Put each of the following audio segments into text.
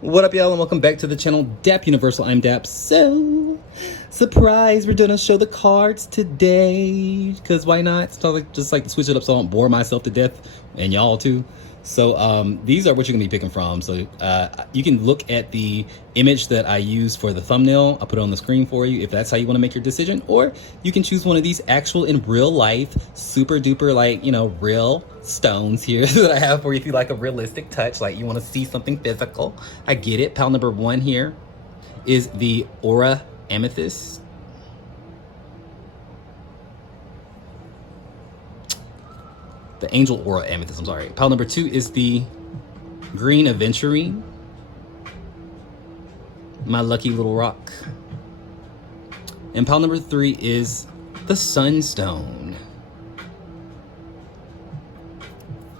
What up, y'all, and welcome back to the channel, Dap Universal. I'm Dap. So, surprise, we're gonna show the cards today, because why not? So, just like to switch it up so I don't bore myself to death, and y'all too. So, these are what you're gonna be picking from. So, you can look at the image that I use for the thumbnail. I'll put it on the screen for you if that's how you want to make your decision, or you can choose one of these actual in real life, super duper, like, you know, real stones here that I have for you if you like a realistic touch, like you want to see something physical. I get it. Pile number 1 here is the Aura Amethyst. The Angel Aura Amethyst, I'm sorry. Pile number 2 is the Green Aventurine. My lucky little rock. And pile number 3 is the Sunstone.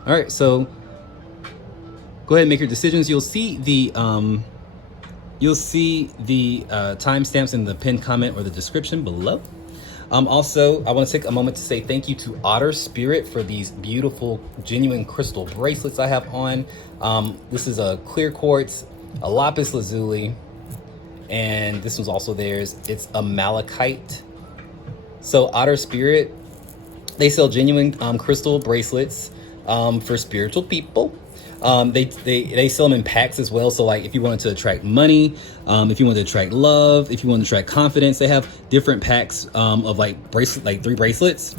All right, so go ahead and make your decisions. You'll see the timestamps in the pinned comment or the description below. Also, I want to take a moment to say thank you to Otter Spirit for these beautiful, genuine crystal bracelets I have on. This is a clear quartz, a lapis lazuli, and this one's also theirs. It's a malachite. So Otter Spirit, they sell genuine crystal bracelets for spiritual people. They sell them in packs as well. So like if you wanted to attract money, if you wanted to attract love, if you want to attract confidence, they have different packs of like 3 bracelets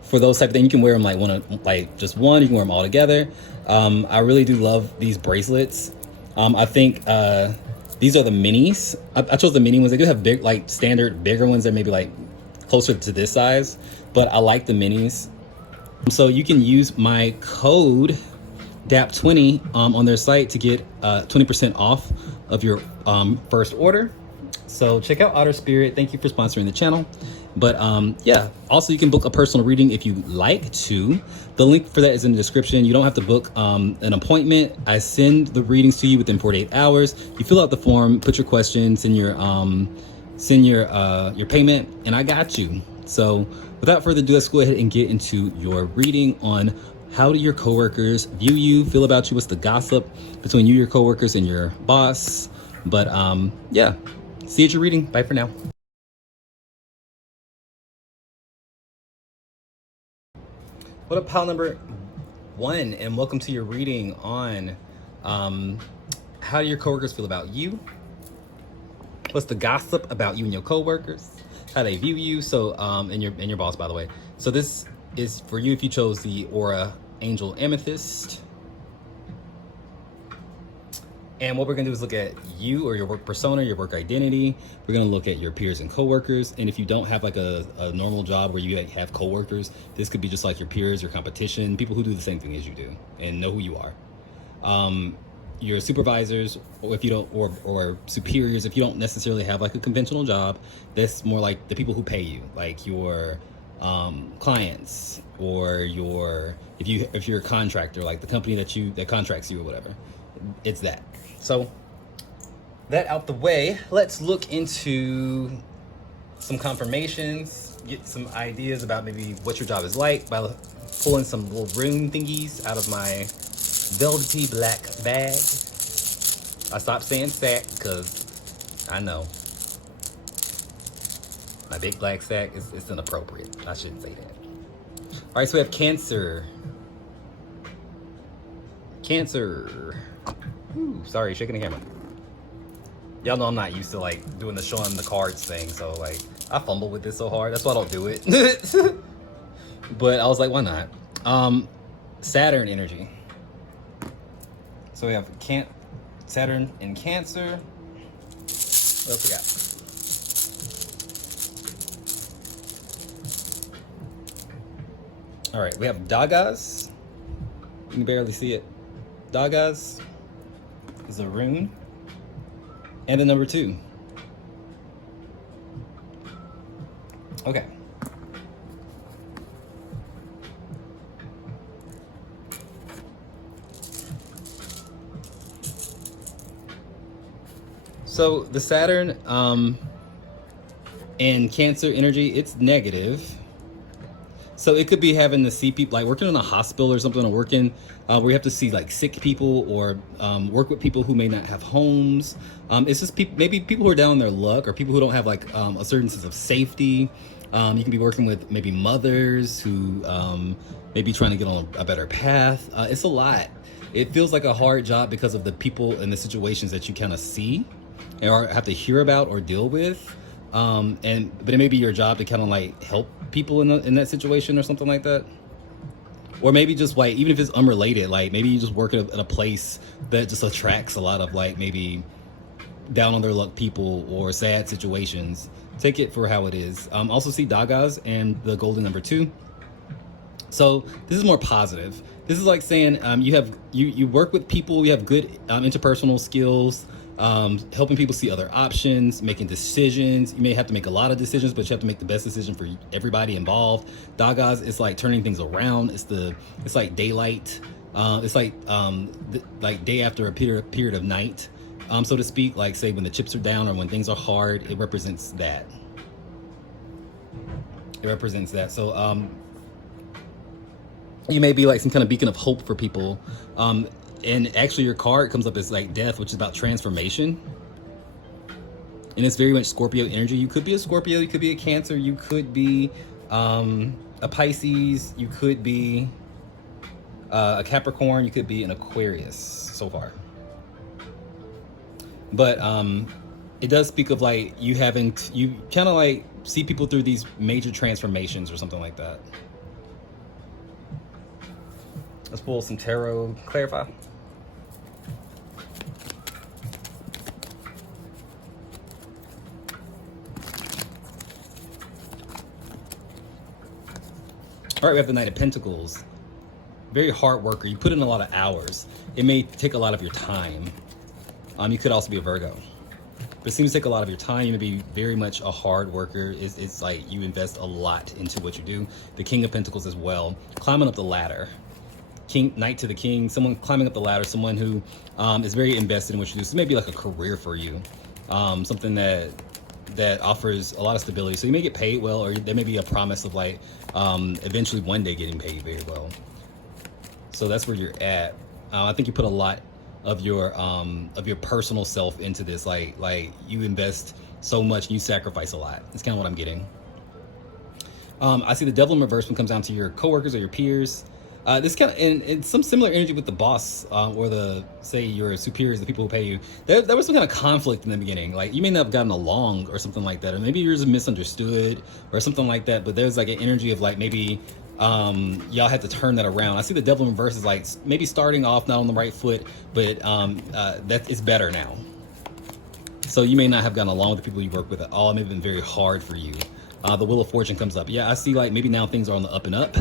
for those type of things. You can wear them like just one, you can wear them all together. I really do love these bracelets. I think these are the minis. I chose the mini ones. They do have big, like standard bigger ones that maybe like closer to this size, but I like the minis. So you can use my code DAP20 on their site to get 20% off of your first order. So check out Otter Spirit. Thank you for sponsoring the channel. But yeah, also you can book a personal reading if you like to. The link for that is in the description. You don't have to book an appointment. I send the readings to you within 48 hours. You fill out the form, put your questions, send your payment, and I got you. So without further ado, let's go ahead and get into your reading on how do your coworkers view you, feel about you, what's the gossip between you, your coworkers, and your boss. But yeah, see you at your reading. Bye for now. What up, pile number 1, and welcome to your reading on how do your coworkers feel about you? What's the gossip about you and your coworkers? How they view you? So and your boss, by the way. So this is for you if you chose the Aura Angel Amethyst. And what we're gonna do is look at you or your work persona, your work identity. We're gonna look at your peers and coworkers. And if you don't have like a normal job where you have coworkers, this could be just like your peers, your competition, people who do the same thing as you do and know who you are. Your supervisors, or if you don't, or superiors, if you don't necessarily have like a conventional job, that's more like the people who pay you, like your clients, or if you're a contractor, like the company that contracts you or whatever. It's that. So that out the way, let's look into some confirmations, get some ideas about maybe what your job is like by pulling some little rune thingies out of my velvety black bag. I stopped saying sack because I know my big black sack is inappropriate. I shouldn't say that. All right, so we have Cancer. Cancer. Ooh, sorry, shaking the camera. Y'all know I'm not used to like doing the showing the cards thing, so like I fumble with this so hard. That's why I don't do it. But I was like, why not? Saturn energy. So we have Saturn in Cancer. What else we got? All right, we have Dagas. You can barely see it. Dagas is a rune. And the number 2. Okay. So the Saturn in Cancer energy, it's negative. So it could be having to see people, like working in a hospital or something, or working where you have to see like sick people, or work with people who may not have homes. It's just maybe people who are down on their luck, or people who don't have like a certain sense of safety. You can be working with maybe mothers who may be trying to get on a better path. It's a lot. It feels like a hard job because of the people and the situations that you kind of see or have to hear about or deal with. But it may be your job to kind of like help people in that situation or something like that. Or maybe just like, even if it's unrelated, like maybe you just work at a place that just attracts a lot of like maybe down on their luck people or sad situations. Take it for how it is. Also see Dagas and the golden number 2. So this is more positive. This is like saying you work with people, you have good interpersonal skills, helping people see other options, making decisions. You may have to make a lot of decisions, but you have to make the best decision for everybody involved. Dagas is like turning things around. It's like daylight. It's like day after a period of night, so to speak. Like say when the chips are down or when things are hard, it represents that. So you may be like some kind of beacon of hope for people. And actually your card comes up as like death, which is about transformation. And it's very much Scorpio energy. You could be a Scorpio, you could be a Cancer, you could be a Pisces, you could be a Capricorn, you could be an Aquarius so far. But it does speak of like you kind of like see people through these major transformations or something like that. Let's pull some tarot, clarify. All right, we have the Knight of Pentacles. Very hard worker. You put in a lot of hours. It may take a lot of your time. You could also be a Virgo. But it seems to take a lot of your time. You may be very much a hard worker. It's like you invest a lot into what you do. The King of Pentacles as well. Climbing up the ladder. Knight to the King, someone climbing up the ladder, someone who is very invested in what you do. So maybe like a career for you, something that offers a lot of stability. So you may get paid well, or there may be a promise of like eventually one day getting paid very well. So that's where you're at. I think you put a lot of your personal self into this. Like you invest so much, and you sacrifice a lot. That's kind of what I'm getting. I see the Devil in reverse when it comes down to your coworkers or your peers. This kind of, and some similar energy with the boss, or say your superiors, the people who pay you. There was some kind of conflict in the beginning. Like you may not have gotten along or something like that, or maybe you're just misunderstood or something like that. But there's like an energy of like maybe y'all had to turn that around. I see the Devil in reverse is like maybe starting off not on the right foot, but that it's better now. So you may not have gotten along with the people you work with at all. It may have been very hard for you. The Wheel of Fortune comes up. Yeah, I see like maybe now things are on the up and up.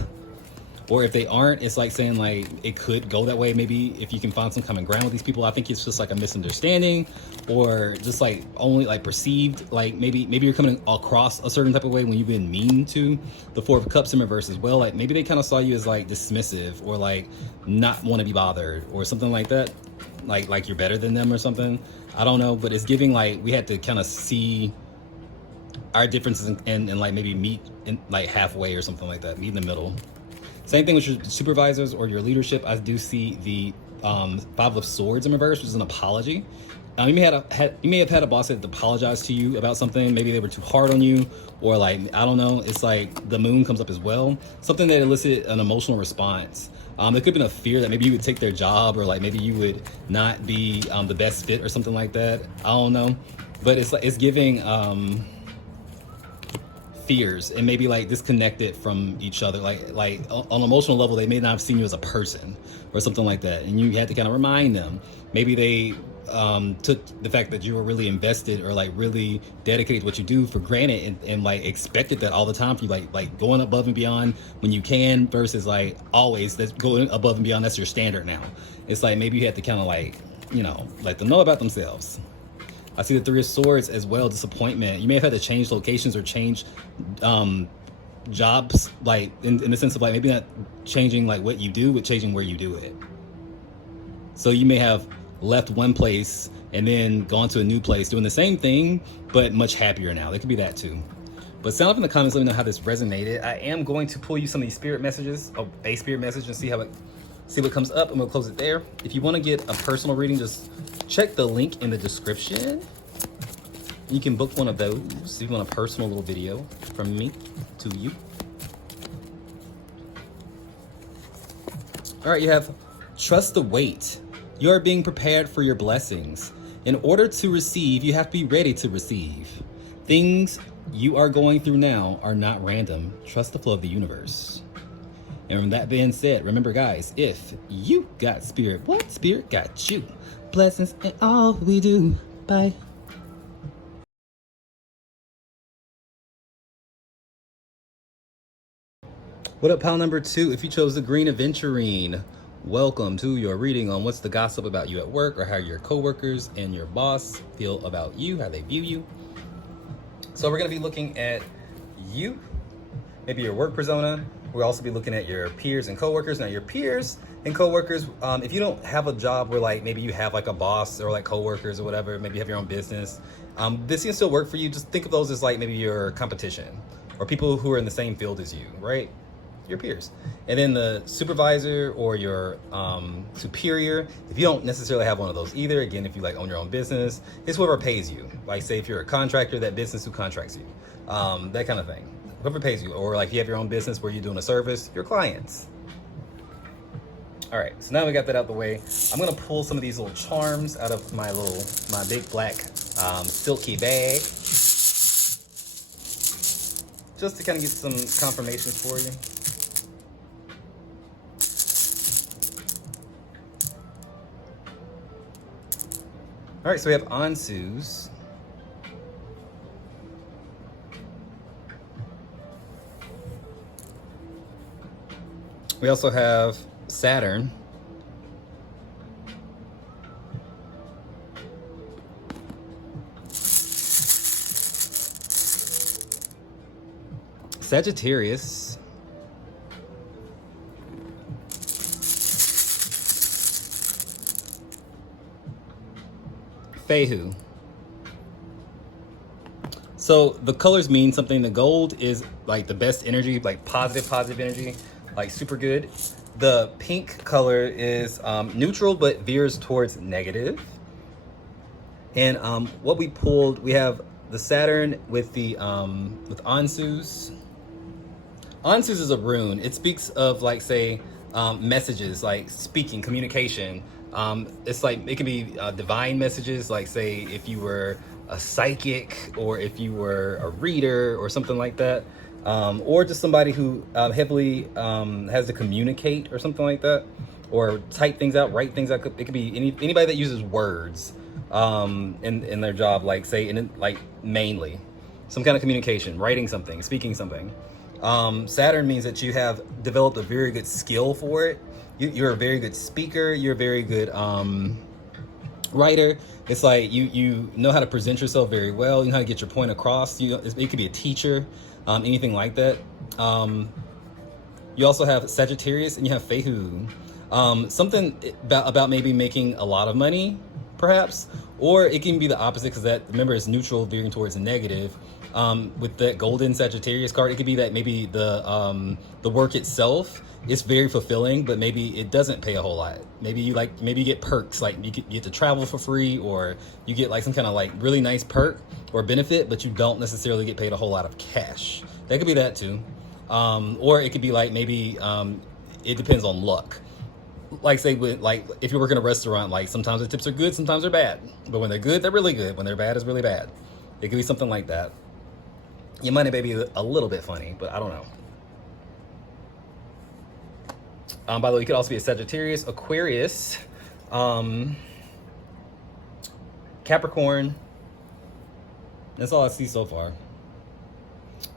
Or if they aren't, it's like saying like it could go that way. Maybe if you can find some common ground with these people. I think it's just like a misunderstanding, or just like only like perceived. Like maybe you're coming across a certain type of way when you've been mean to. The Four of Cups in reverse as well. Like maybe they kind of saw you as like dismissive, or like not want to be bothered, or something like that. Like you're better than them or something. I don't know, but it's giving like we had to kind of see our differences and like maybe meet in like halfway or something like that. Meet in the middle. Same thing with your supervisors or your leadership. I do see the Five of Swords in reverse, which is an apology. You may have had a boss that apologized to you about something. Maybe they were too hard on you, or like, I don't know. It's like the Moon comes up as well. Something that elicited an emotional response. There could have been a fear that maybe you would take their job, or like maybe you would not be the best fit or something like that. I don't know. But it's giving fears, and maybe like disconnected from each other, like on an emotional level they may not have seen you as a person or something like that, and you had to kind of remind them. Maybe they took the fact that you were really invested or like really dedicated to what you do for granted, and like expected that all the time from you, like going above and beyond when you can, versus like always that's going above and beyond, that's your standard now. It's like maybe you had to kind of like, let them know about themselves. I see the Three of Swords as well, disappointment. You may have had to change locations or change jobs, like in the sense of like maybe not changing like what you do, but changing where you do it. So you may have left one place and then gone to a new place doing the same thing, but much happier now. There could be that too. But sound off in the comments, let me know how this resonated. I am going to pull you some of these spirit messages, a spirit message, and see what comes up, and we'll close it there. If you want to get a personal reading, just check the link in the description. You can book one of those if you want a personal little video from me to you. All right, you have trust the wait. You are being prepared for your blessings. In order to receive, you have to be ready to receive. Things you are going through now are not random. Trust the flow of the universe. And with that being said, remember guys, if you got spirit, what spirit got you? Blessings in all we do. Bye. What up, pal number 2? If you chose the green aventurine, welcome to your reading on what's the gossip about you at work, or how your coworkers and your boss feel about you, how they view you. So we're going to be looking at you, maybe your work persona. We'll also be looking at your peers and coworkers. Now your peers and coworkers, if you don't have a job where like maybe you have like a boss or like coworkers or whatever, maybe you have your own business, this can still work for you. Just think of those as like maybe your competition or people who are in the same field as you, right? Your peers. And then the supervisor or your superior, if you don't necessarily have one of those either, again, if you like own your own business, it's whoever pays you. Like say if you're a contractor, that business who contracts you, that kind of thing. Whoever pays you. Or like if you have your own business where you're doing a service, your clients. All right, so now we got that out the way. I'm gonna pull some of these little charms out of my big black silky bag, just to kind of get some confirmations for you. All right, so we have Ansus. We also have Saturn. Sagittarius. Fehu. So the colors mean something. The gold is like the best energy, like positive energy, like super good. The pink color is neutral but veers towards negative. And what we pulled, we have the Saturn with the with Ansus. Ansus is a rune. It speaks of like say messages, like speaking, communication. It's like it can be divine messages, like say if you were a psychic or if you were a reader or something like that, or just somebody who heavily has to communicate or something like that, or type things out, write things out. It could be anybody that uses words in their job, like say like mainly some kind of communication, writing something, speaking something. Saturn means that you have developed a very good skill for it. You're a very good speaker. You're a very good writer. It's like you know how to present yourself very well. You know how to get your point across. It could be a teacher, anything like that. You also have Sagittarius and you have Fehu. Something about maybe making a lot of money, perhaps, or it can be the opposite because that, remember, it's neutral veering towards negative. With that golden Sagittarius card, it could be that maybe the work itself is very fulfilling, but maybe it doesn't pay a whole lot. Maybe you get perks, like you get to travel for free, or you get like some kind of like really nice perk or benefit, but you don't necessarily get paid a whole lot of cash. That could be that too. Or it could be like maybe it depends on luck. Like say if you work in a restaurant, like sometimes the tips are good, sometimes they're bad. But when they're good, they're really good. When they're bad, it's really bad. It could be something like that. Your money may be a little bit funny, but I don't know. By the way, you could also be a Sagittarius, Aquarius, Capricorn. That's all I see so far.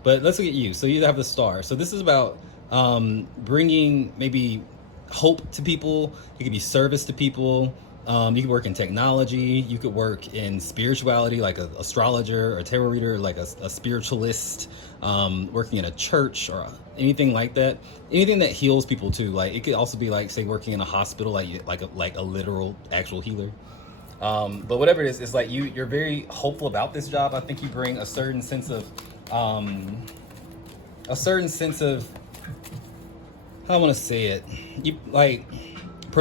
But let's look at you. So you have the star. So this is about bringing maybe hope to people. It could be service to people. You could work in technology. You could work in spirituality, like an astrologer or a tarot reader, like a spiritualist, working in a church or anything like that. Anything that heals people too. Like it could also be like, say, working in a hospital, like a literal actual healer. But whatever it is, it's like you're very hopeful about this job. I think you bring a certain sense of a certain sense of, how I want to say it, you like,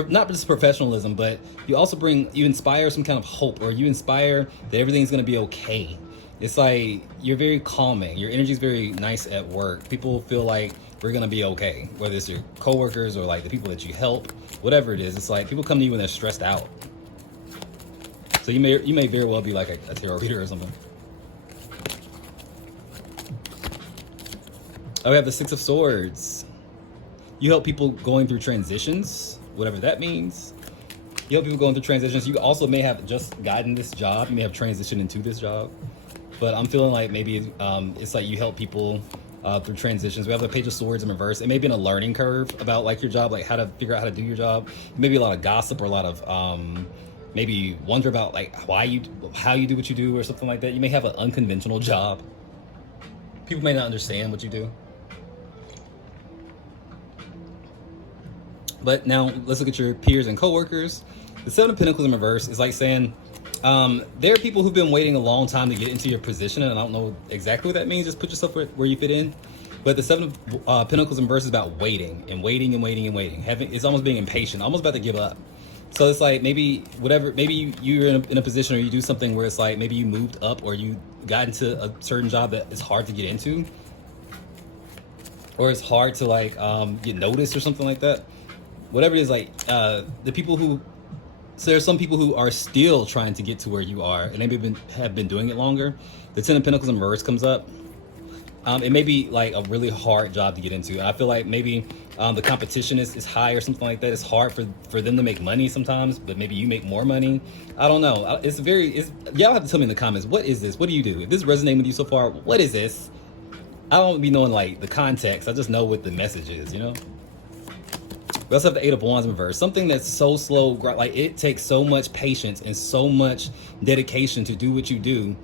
not just professionalism, but you also you inspire some kind of hope, or you inspire that everything's going to be okay. It's like you're very calming. Your energy is very nice at work. People feel like we're going to be okay, whether it's your coworkers or like the people that you help, whatever it is. It's like people come to you when they're stressed out. So you may very well be like a tarot reader or something. Oh, we have the Six of Swords. You help people going through transitions, whatever that means. You help people going through transitions. You also may have just gotten this job. You may have transitioned into this job. But I'm feeling like maybe it's like you help people through transitions. We have the Page of Swords in reverse. It may be in a learning curve about like your job, like how to figure out how to do your job. Maybe a lot of gossip or a lot of maybe wonder about like how you do what you do or something like that. You may have an unconventional job. People may not understand what you do. But now let's look at your peers and coworkers. The Seven of Pentacles in reverse is like saying there are people who've been waiting a long time to get into your position, and I don't know exactly what that means. Just put yourself where you fit in. But the Seven of Pentacles in reverse is about waiting and waiting and waiting and waiting. It's almost being impatient, almost about to give up. So it's like maybe you're in a position, or you do something where it's like maybe you moved up, or you got into a certain job that is hard to get into, or it's hard to like get noticed or something like that. Whatever it is, like the people who, so there's some people who are still trying to get to where you are, and maybe have been doing it longer. The Ten of Pentacles in reverse comes up. It may be like a really hard job to get into. And I feel like maybe the competition is high or something like that. It's hard for them to make money sometimes, but maybe you make more money. I don't know. Y'all have to tell me in the comments, what is this? What do you do? If this is resonating with you so far, what is this? I don't be knowing like the context. I just know what the message is, you know? We also have the Eight of Wands in reverse. Something that's so slow, like it takes so much patience and so much dedication to do what you do.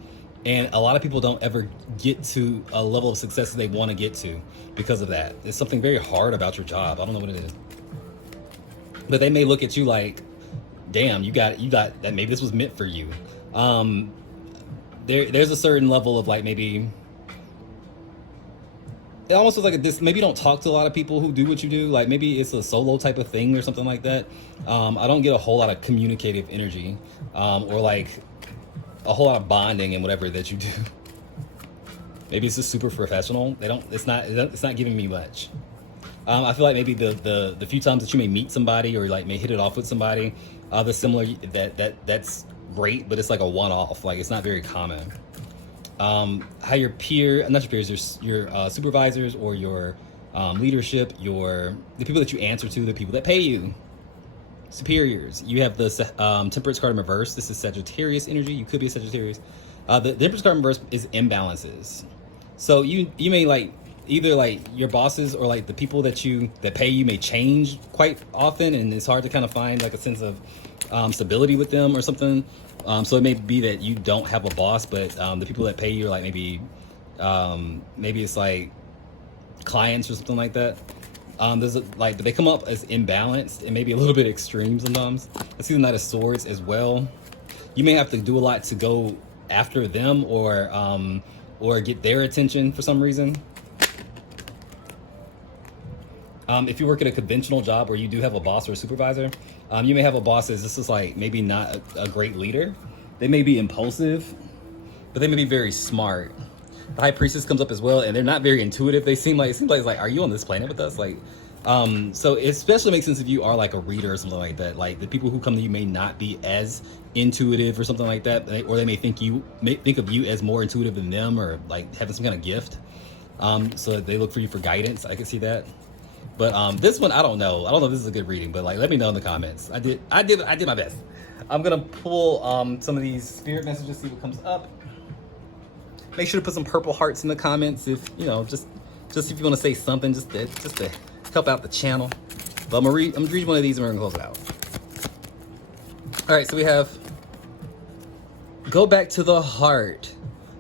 And a lot of people don't ever get to a level of success that they want to get to because of that. It's something very hard about your job. I don't know what it is. But they may look at you like, damn, you got that, maybe this was meant for you. There's a certain level of like maybe, it almost feels like this, maybe you don't talk to a lot of people who do what you do. Like maybe it's a solo type of thing or something like that. I don't get a whole lot of communicative energy or like a whole lot of bonding and whatever that you do. Maybe it's just super professional. It's not giving me much. I feel like maybe the few times that you may meet somebody or like may hit it off with somebody, the similar that's great, but it's like a one-off. Like it's not very common. How your not your peers, your supervisors or your leadership, the people that you answer to, the people that pay you, superiors. You have the Temperance card in reverse. This is Sagittarius energy. You could be a Sagittarius. The Temperance card in reverse is imbalances. So you may like either like your bosses or like the people that pay you may change quite often, and it's hard to kind of find like a sense of stability with them or something. So it may be that you don't have a boss, but the people that pay you are like maybe it's like clients or something like that. But they come up as imbalanced and maybe a little bit extreme sometimes. I see the Knight of Swords as well. You may have to do a lot to go after them or get their attention for some reason. If you work at a conventional job where you do have a boss or a supervisor, you may have a boss that's just like maybe not a great leader. They may be impulsive, but they may be very smart. The High Priestess comes up as well, and they're not very intuitive. It seems like it's like, are you on this planet with us? Like, so it especially makes sense if you are like a reader or something like that. Like the people who come to you may not be as intuitive or something like that, or they may think of you as more intuitive than them, or like having some kind of gift. So they look for you for guidance. I can see that. But this one, I don't know. I don't know if this is a good reading, but like, let me know in the comments. I did my best. I'm gonna pull some of these spirit messages, see what comes up. Make sure to put some purple hearts in the comments if just if you want to say something, just to help out the channel. But I'm gonna read one of these and we're gonna close it out. All right, so we have go back to the heart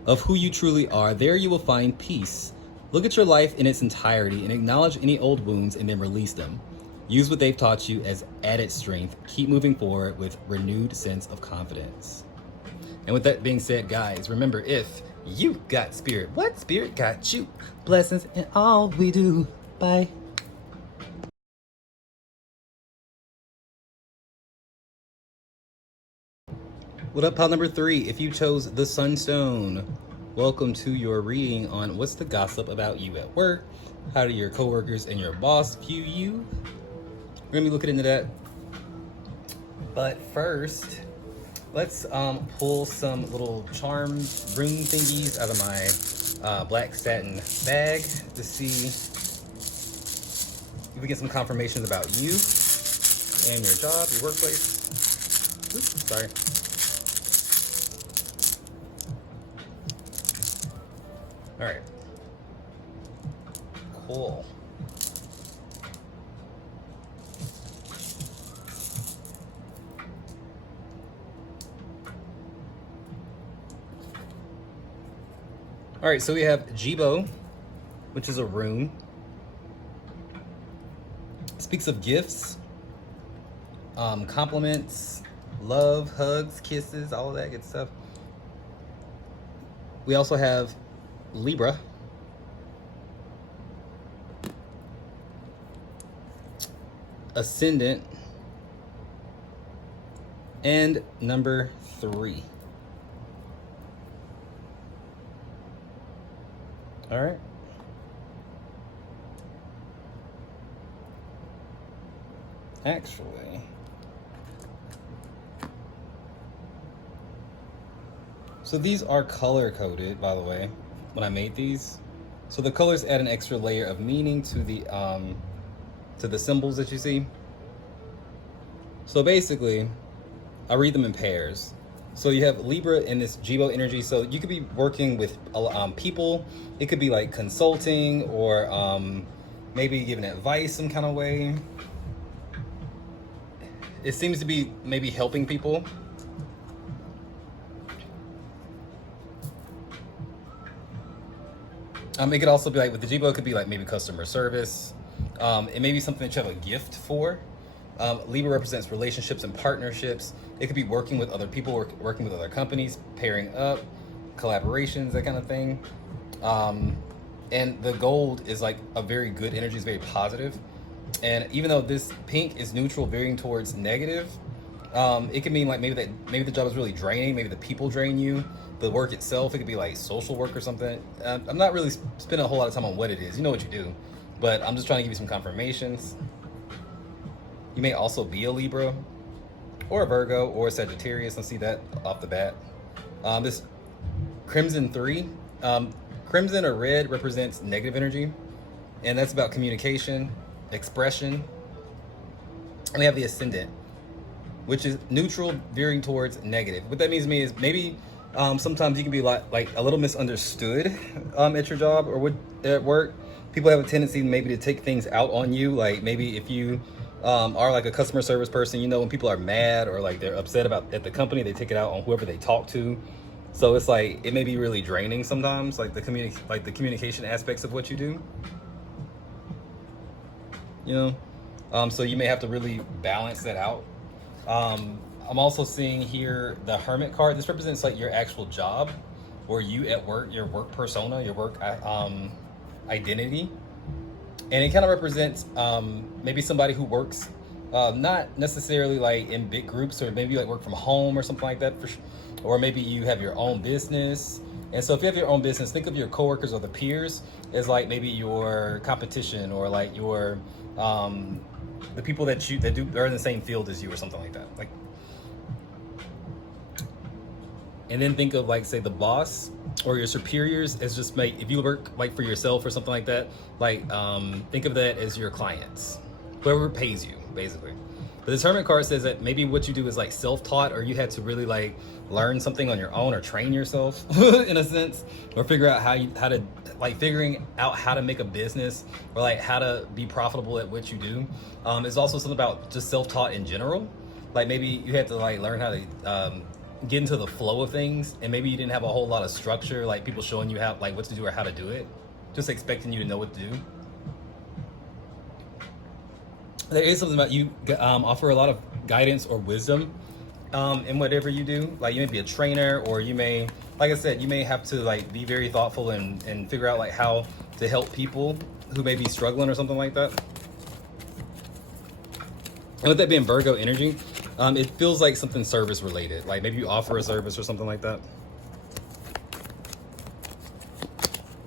of who you truly are. There you will find peace. Look at your life in its entirety and acknowledge any old wounds and then release them. Use what they've taught you as added strength. Keep moving forward with renewed sense of confidence. And with that being said, guys, remember, if You got spirit. What? Spirit got you. Blessings in all we do. Bye. What up, pile number 3? If you chose the Sunstone, welcome to your reading on what's the gossip about you at work. How do your coworkers and your boss view you? We're gonna be looking into that. But first, let's pull some little charm ring thingies out of my black satin bag to see if we get some confirmations about you and your job, your workplace. Oops, sorry. All right. Cool. All right, so we have Jibo, which is a rune. Speaks of gifts, compliments, love, hugs, kisses, all of that good stuff. We also have Libra. Ascendant. And number 3. All right. Actually, so these are color coded, by the way, when I made these. So the colors add an extra layer of meaning to the symbols that you see. So basically, I read them in pairs. So you have Libra in this Jibo energy. So you could be working with people. It could be like consulting or maybe giving advice some kind of way. It seems to be maybe helping people. It could also be like with the Jibo, it could be like maybe customer service. It may be something that you have a gift for. Libra represents relationships and partnerships. It could be working with other people, working with other companies, pairing up, collaborations, that kind of thing. And the gold is like a very good energy, it's very positive. And even though this pink is neutral, veering towards negative, it can mean like maybe the job is really draining, maybe the people drain you, the work itself, it could be like social work or something. I'm not really spending a whole lot of time on what it is. You know what you do, but I'm just trying to give you some confirmations. You may also be a Libra or a Virgo or a Sagittarius. Let's see that off the bat. This Crimson 3, crimson or red represents negative energy, and that's about communication, expression. And we have the Ascendant, which is neutral, veering towards negative. What that means to me is maybe sometimes you can be like a little misunderstood at your job or at work. People have a tendency maybe to take things out on you. Like maybe if you are like a customer service person, you know, when people are mad or like they're upset at the company, they take it out on whoever they talk to. So it's like it may be really draining sometimes, like the communication aspects of what you do. You know, so you may have to really balance that out. I'm also seeing here the Hermit card. This represents like your actual job or you at work, your work persona, your work identity. And it kind of represents maybe somebody who works not necessarily like in big groups, or maybe like work from home or something like that, or maybe you have your own business. And so if you have your own business, think of your coworkers or the peers as like maybe your competition, or like your the people that are in the same field as you or something like that. Like, and then think of like, say, the boss or your superiors as just if you work like for yourself or something like that, like think of that as your clients, whoever pays you, basically. But this Hermit card says that maybe what you do is like self-taught, or you had to really like learn something on your own or train yourself in a sense, or figure out figuring out how to make a business, or like how to be profitable at what you do. It's also something about just self-taught in general. Like maybe you had to like learn how to get into the flow of things, and maybe you didn't have a whole lot of structure, like people showing you how, like what to do or how to do it, just expecting you to know what to do. There is something about you offer a lot of guidance or wisdom, in whatever you do. Like you may be a trainer, or you may, like I said, you may have to like be very thoughtful and figure out like how to help people who may be struggling or something like that. And with that being Virgo energy, it feels like something service related. Like maybe you offer a service or something like that.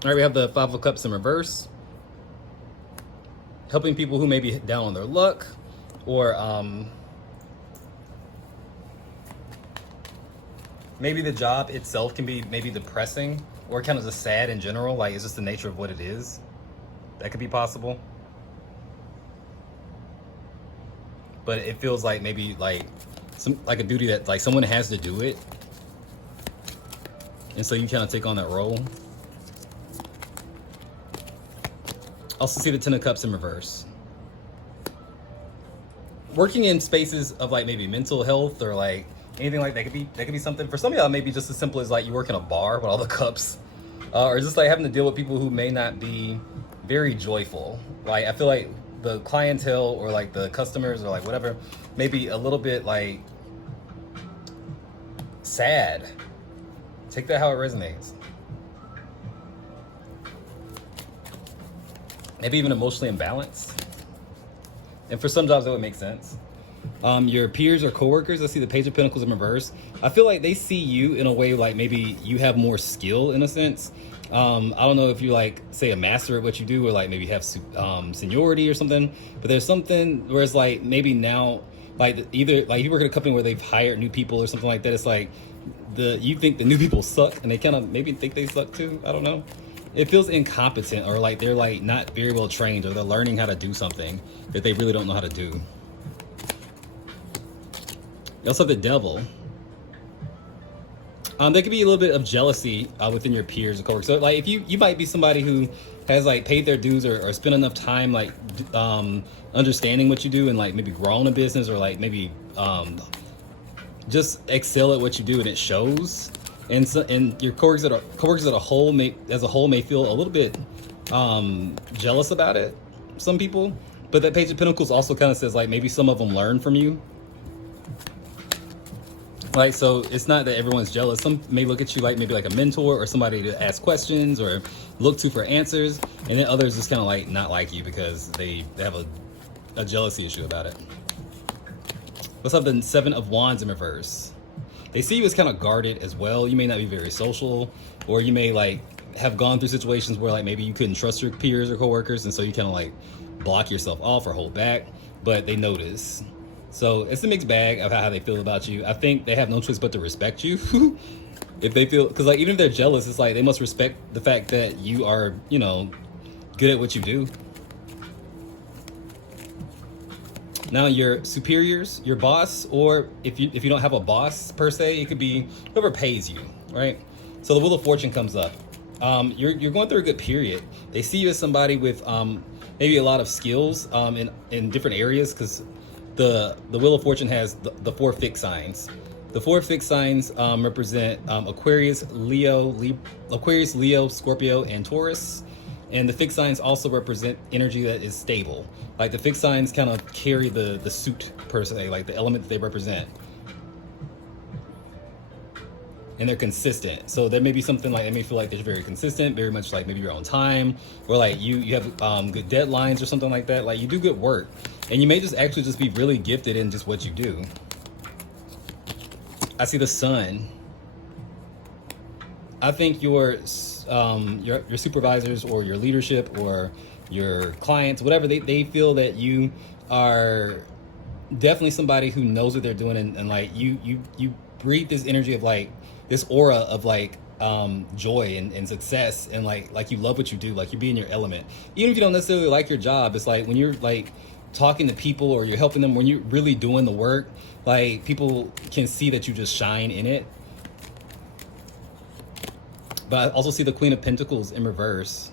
All right, we have the Five of Cups in reverse. Helping people who may be down on their luck, or maybe the job itself can be maybe depressing or kind of just sad in general. Like it's just the nature of what it is. That could be possible. But it feels like maybe like a duty that like someone has to do it. And so you kind of take on that role. Also see the Ten of Cups in reverse. Working in spaces of like maybe mental health or like anything like that could be something. For some of y'all, maybe just as simple as like you work in a bar with all the cups, or just like having to deal with people who may not be very joyful. Like I feel like the clientele or like the customers or like whatever, maybe a little bit like sad. Take that how it resonates. Maybe even emotionally imbalanced. And for some jobs that would make sense. Your peers or coworkers, I see the Page of Pentacles in reverse. I feel like they see you in a way like maybe you have more skill in a sense. I don't know if you like say a master at what you do or like maybe have seniority or something, but there's something where it's like maybe now like either like you work at a company where they've hired new people or something like that. It's like you think the new people suck and they kind of maybe think they suck too. I don't know. It feels incompetent or like they're like not very well trained or they're learning how to do something that they really don't know how to do. You also have the Devil. There could be a little bit of jealousy within your peers or coworkers. So like if you might be somebody who has like paid their dues or spent enough time like understanding what you do and like maybe growing a business or like maybe just excel at what you do and it shows. And so, and your coworkers as a whole may feel a little bit jealous about it. Some people, but that Page of Pentacles also kind of says like maybe some of them learn from you. Like so, it's not that everyone's jealous. Some may look at you like maybe like a mentor or somebody to ask questions or look to for answers, and then others just kind of like not like you because they have a jealousy issue about it. Let's have the Seven of Wands in reverse. They see you as kind of guarded as well. You may not be very social, or you may like have gone through situations where like maybe you couldn't trust your peers or coworkers, and so you kind of like block yourself off or hold back, but they notice. So it's a mixed bag of how they feel about you. I think they have no choice but to respect you. If they feel, because like even if they're jealous, it's like they must respect the fact that you are, you know, good at what you do. Now your superiors, your boss, or if you don't have a boss per se, it could be whoever pays you, right? So the Wheel of Fortune comes up. You're going through a good period. They see you as somebody with maybe a lot of skills in different areas, because the Wheel of Fortune has the four fixed signs. The four fixed signs represent Aquarius, Leo, Scorpio, and Taurus. And the fixed signs also represent energy that is stable. Like the fixed signs kind of carry the suit per se, like the element that they represent. And they're consistent. So there may be something like, they may feel like they're very consistent, very much like maybe you're on time, or like you have good deadlines or something like that. Like you do good work. And you may just actually just be really gifted in just what you do. I see the Sun. I think your supervisors or your leadership or your clients, whatever, they feel that you are definitely somebody who knows what they're doing, and like you breathe this energy of like this aura of like joy and success, and like you love what you do, like you be in your element. Even if you don't necessarily like your job, it's like when you're like talking to people or you're helping them, when you're really doing the work, like people can see that you just shine in it. But I also see the Queen of Pentacles in reverse.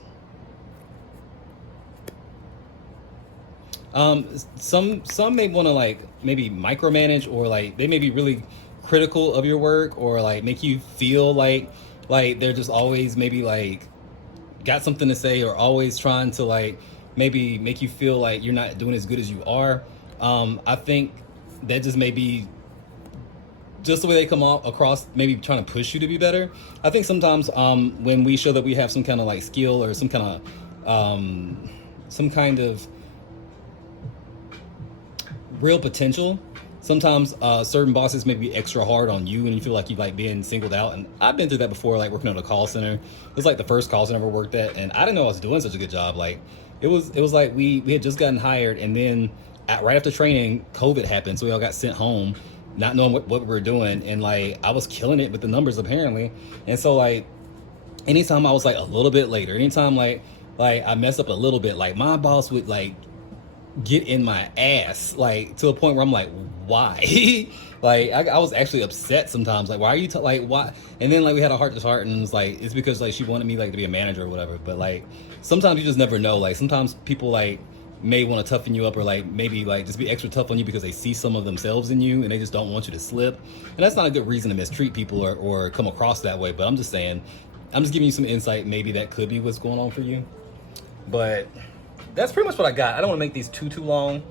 Some may want to like maybe micromanage, or like they may be really critical of your work, or like make you feel like they're just always maybe like got something to say, or always trying to like maybe make you feel like you're not doing as good as you are. I think that just may be just the way they come off across, maybe trying to push you to be better. I think sometimes when we show that we have some kind of like skill or some kind of real potential, sometimes certain bosses may be extra hard on you and you feel like you like being singled out. And I've been through that before, like working at a call center. It was like the first call center I ever worked at, and I didn't know I was doing such a good job. Like it was like we had just gotten hired, and then right after training, COVID happened, so we all got sent home not knowing what we were doing, and like I was killing it with the numbers apparently. And so like anytime I was like a little bit later, anytime like I messed up a little bit, like my boss would like get in my ass, like to a point where I'm like, why? Like I was actually upset sometimes, like why are you like why? And then like we had a heart to heart, and it was like it's because like she wanted me like to be a manager or whatever. But like sometimes you just never know. Like sometimes people like may want to toughen you up, or like maybe like just be extra tough on you because they see some of themselves in you and they just don't want you to slip. And that's not a good reason to mistreat people or come across that way. But I'm just saying, I'm just giving you some insight. Maybe that could be what's going on for you. But that's pretty much what I got. I don't want to make these too long.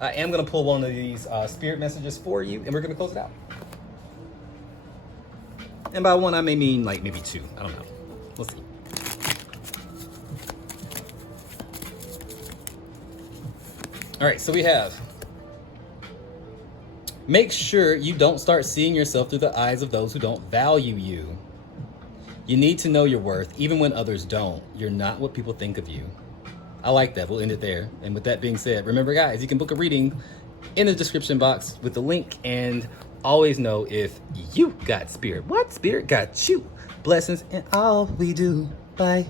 I am going to pull one of these spirit messages for you, and we're going to close it out. And by one, I may mean like maybe two. I don't know. We'll see. All right, so we have, make sure you don't start seeing yourself through the eyes of those who don't value you. You need to know your worth, even when others don't. You're not what people think of you. I like that. We'll end it there. And with that being said, remember guys, you can book a reading in the description box with the link, and always know if you got spirit, what spirit got you? Blessings in all we do. Bye.